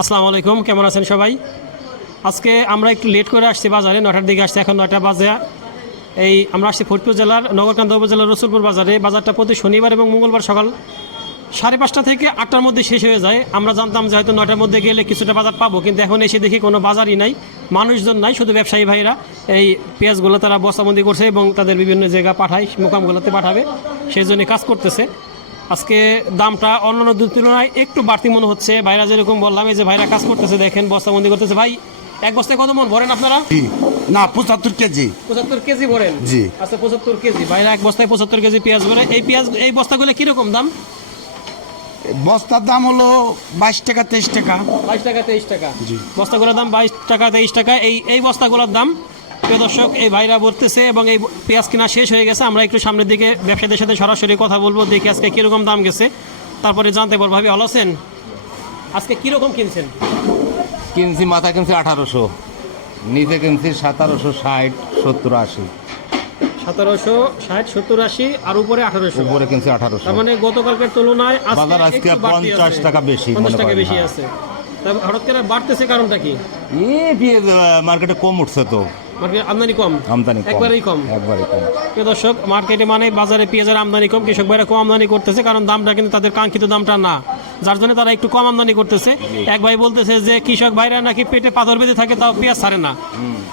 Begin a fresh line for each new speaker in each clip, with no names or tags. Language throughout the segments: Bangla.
আসসালামু আলাইকুম, কেমন আছেন সবাই? আজকে আমরা একটু লেট করে আসছি বাজারে নটার দিকে আসছি, এখন নয়টা বাজে। এই আমরা আসছি ফরিদপুর জেলার, নগরকান্দা উপজেলার রসুলপুর বাজারে। বাজারটা প্রতি শনিবার এবং মঙ্গলবার সকাল সাড়ে পাঁচটা থেকে আটটার মধ্যে শেষ হয়ে যায়। আমরা জানতাম যে হয়তো নটার মধ্যে গেলে কিছুটা বাজার পাবো, কিন্তু এখন এসে দেখি কোনো বাজারই নাই, মানুষজন নাই, শুধু ব্যবসায়ী ভাইরা এই পেঁয়াজগুলো তারা বস্তাবন্দি করছে এবং তাদের বিভিন্ন জায়গা পাঠায়, মোকামগুলোতে পাঠাবে সেই জন্য কাজ করতেছে। আজকে দামটা অন্যান্য দুধ তুলনায় একটু বাড়তি মনে হচ্ছে। ভাইরা যেরকম বললাম এই যে ভাইরা কাজ করতেছে দেখেন বস্তা বস্তাবন্দি করতেছে। ভাই এক বস্তায় কত মন ভরেন আপনারা?
না পঁচাত্তর কেজি।
পঁচাত্তর কেজি ভরেন?
জি।
আচ্ছা পঁচাত্তর কেজি। ভাইরা এক বস্তায় পঁচাত্তর কেজি পেঁয়াজ ভরে এই পেঁয়াজ এই বস্তাগুলো কীরকম দাম?
বস্তার দাম হলো বাইশ টাকা তেইশ টাকা।
বাইশ টাকা তেইশ টাকা।
জি।
বস্তাগুলোর দাম বাইশ টাকা তেইশ টাকা। এই এই বস্তাগুলোর দাম প্রিয় দর্শক এই ভাইরা বলতেছে এবং এই পেঁয়াজ কেনা শেষ হয়ে গেছে। আমরা একটু সামনের দিকে ব্যবসায়ীদের সাথে সরাসরি কথা বলব দেখি আজকে কীরকম দাম গেছে। তারপরে জানতে পারব ভাবি ভালো আছেন? আজকে কীরকম কিনছেন?
কিনছি মাথা কিনছি আঠারোশো নিচে কিনছি সতেরোশো ষাট সত্তর আশি।
সতেরোশো ষাট সত্তর আশি আর উপরে আঠারোশো।
উপরে কিনছি আঠারোশো।
মানে গতকালকের তুলনায়
বাজার আজকে
একটু বাড়তি
50
আছে।
টাকা বেশি,
50
মনে
টাকা বেশি
হ্যাঁ।
আছে। হঠাৎ করে বাড়তেছে কারণটা কি?
এ পেঁয়াজ মার্কেটে কম উঠছে তো।
আমদানি কম?
আমদানি
একবারেই কম?
একবারই কম।
প্রিয় দর্শক মার্কেটে মানে বাজারে পেঁয়াজের আমদানি কম কৃষক ভাইরা কম আমদানি করতেছে কারণ দামটা কিন্তু তাদের কাঙ্ক্ষিত দামটা না। যার জন্য তারা একটু কম আমদানি করতেছে। এক ভাই বলতেছে যে কৃষক ভাইরা নাকি পেটে পাথর বেঁধে থাকে তাও পেঁয়াজ ছাড়ে না।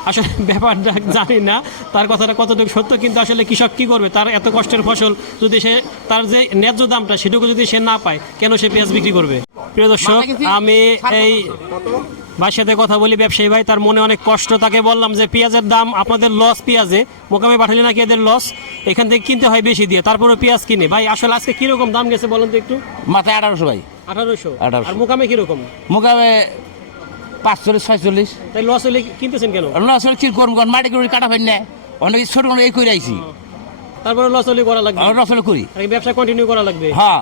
আসলে ব্যাপারটা জানি না তার কথাটা কতটুকু সত্য কিন্তু আসলে কৃষক কি করবে? তার এত কষ্টের ফসল যদি সে তার যে ন্যায্য দামটা সেটুকু যদি সে না পায় কেন সে পেঁয়াজ বিক্রি করবে? প্রিয় দর্শক আমি এই ভাইয়ের সাথে কথা বলি। ব্যবসায়ী ভাই তার মনে অনেক কষ্ট তাকে বললাম যে পেঁয়াজের দাম আপনাদের লস পেঁয়াজে। মোকামে পাঠালে নাকি এদের লস এখান থেকে কিনতে হয় বেশি দিয়ে তারপরে পেঁয়াজ কিনে। ভাই আসলে আজকে কীরকম দাম গেছে বলেন তো একটু?
মাথায় আঠারোশো ভাই।
আঠারোশো।
1800
আর মোকামে কীরকম?
মুখামে পাঁচচল্লিশ ছয়চল্লিশ।
তাই লস হলে কিনতেছেন কেন?
লস হলে কি করব? কারণ মাটি করে কাটা হয় না অনেক ছোট এই করে আইছি
তারপরে লস হলে করা লাগবে?
আর রসলে করি।
ব্যবসা কন্টিনিউ করা লাগবে?
হ্যাঁ।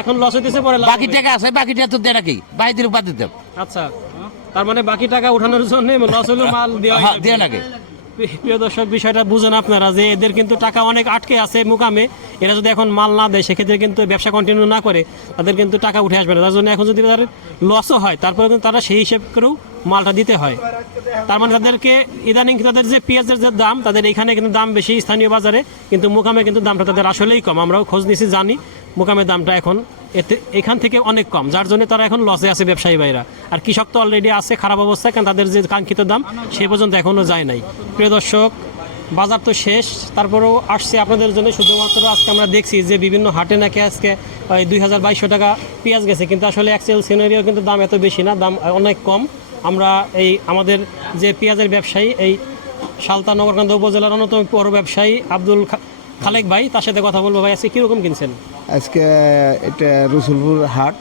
এখন লস হইতেছে পরে
বাকি টাকা আছে বাকি টাকা তো দেয় নাকি? বাইরে বাদ দিতে
আচ্ছা তার মানে বাকি টাকা উঠানোর জন্য লস হলে মাল দেওয়া
হ্যাঁ দেয় নাকি
প্রিয় দর্শক বিষয়টা বুঝেন আপনারা যে এদের কিন্তু টাকা অনেক আটকে আছে মুকামে। এরা যদি এখন মাল না দেয় সেক্ষেত্রে কিন্তু ব্যবসা কন্টিনিউ না করে তাদের কিন্তু টাকা উঠে আসবে না। তার জন্য এখন যদি তাদের লসও হয় তারপরে কিন্তু তারা সেই হিসেব করেও মালটা দিতে হয়। তার মানে তাদেরকে ইদানিং তাদের যে পেঁয়াজের যে দাম তাদের এখানে কিন্তু দাম বেশি স্থানীয় বাজারে কিন্তু মুকামে কিন্তু দামটা তাদের আসলেই কম। আমরাও খোঁজ নিছি জানি। মুকামের দামটা এখন এতে এখান থেকে অনেক কম, যার জন্য তারা এখন লসে আছে ব্যবসায়ী ভাইরা। আর কৃষক তো অলরেডি আছে, খারাপ অবস্থায় কারণ তাদের যে কাঙ্ক্ষিত দাম সে পর্যন্ত এখনও যায় নাই। প্রিয় দর্শক, বাজার তো শেষ, তারপরেও আসছে আপনাদের জন্য শুধুমাত্র আজকে আমরা দেখছি যে বিভিন্ন হাটে নাকি আজকে, ওই দুই হাজার বাইশশো টাকা পেঁয়াজ গেছে, কিন্তু আসলে অ্যাকচুয়াল সিনারিও কিন্তু দাম এত বেশি না, দাম অনেক কম। আমরা এই আমাদের যে পেঁয়াজের ব্যবসায়ী, এই সালতা নগরকান্দা উপজেলার অন্যতম বড় ব্যবসায়ী আব্দুল খালেক ভাই, তার সাথে কথা বলব ভাই, আজকে কীরকম কিনছেন?
আজকে এটা রসুলপুর হাট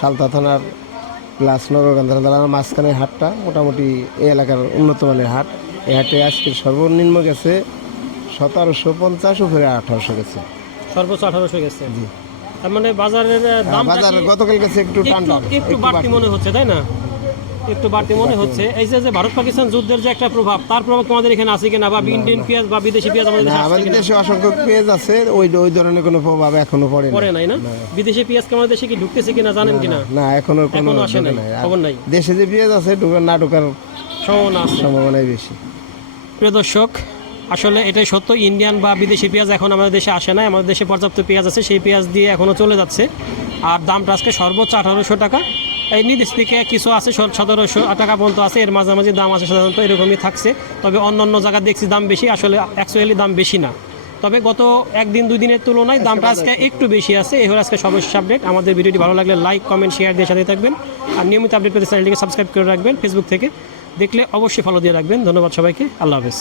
সালতা থানার প্লাস নগরকান্দা থানার মাঝখানে হাটটা মোটামুটি এই এলাকার উন্নত মানের হাট। এই হাটে আজকে সর্বনিম্ন গেছে সতেরোশো পঞ্চাশ উপরে আঠারোশো গেছে।
সর্বোচ্চ আঠারোশো গেছে? তার মানে বাজারের দাম
বাজার গতকাল গেছে একটু ঠান্ডা
একটু বাড়তি। মনে হচ্ছে তাই না? একটু বাড়তি মনে হচ্ছে। এই যে যে ভারত পাকিস্তান যুদ্ধের যে একটা প্রভাব তার প্রভাব তোমাদের এখানে আছে কিনা? বা ইন্ডিয়ান পেঁয়াজ বা বিদেশি পেঁয়াজ আমাদের দেশে
আমাদের দেশে অসংখ্য পেজ আছে ওই ওই ধরনের কোনো প্রভাব এখনও পড়ে
পরে নাই। না? বিদেশি পেঁয়াজ কি আমাদের দেশে কি ঢুকতেছে কিনা জানেন কিনা?
না এখনও কোনো
এখনও আসে নাই। খবর নাই।
দেশে যে পেঁয়াজ আছে ঢোকার না ঢোকার
সম্ভাবনা আছে।
সম্ভাবনাই বেশি।
প্রিয় দর্শক আসলে এটাই সত্য ইন্ডিয়ান বা বিদেশি পেঁয়াজ এখন আমাদের দেশে আসে না আমাদের দেশে পর্যাপ্ত পেঁয়াজ আছে সেই পেঁয়াজ দিয়ে এখনও চলে যাচ্ছে। আর দামটা আজকে সর্বোচ্চ আঠারোশো টাকা। এই নির্দিষ্ট থেকে কিছু আছে সতেরোশো টাকা পর্যন্ত আছে এর মাঝামাঝি দাম আছে সাধারণত এরকমই থাকছে। তবে অন্য অন্য জায়গায় দেখছি দাম বেশি আসলে অ্যাকচুয়ালি দাম বেশি না। তবে গত একদিন দুই দিনের তুলনায় দামটা আজকে একটু বেশি আছে এই হলো আজকে সর্বশেষ আপডেট আমাদের ভিডিওটি ভালো লাগলে লাইক কমেন্ট শেয়ার দিয়ে সাথে থাকবেন। আর নিয়মিত আপডেট পেতে চ্যানেলটিকে সাবস্ক্রাইব করে রাখবেন ফেসবুক থেকে। দেখলে অবশ্যই ফলো দিয়ে রাখবেন। ধন্যবাদ সবাইকে। আল্লাহ হাফেজ।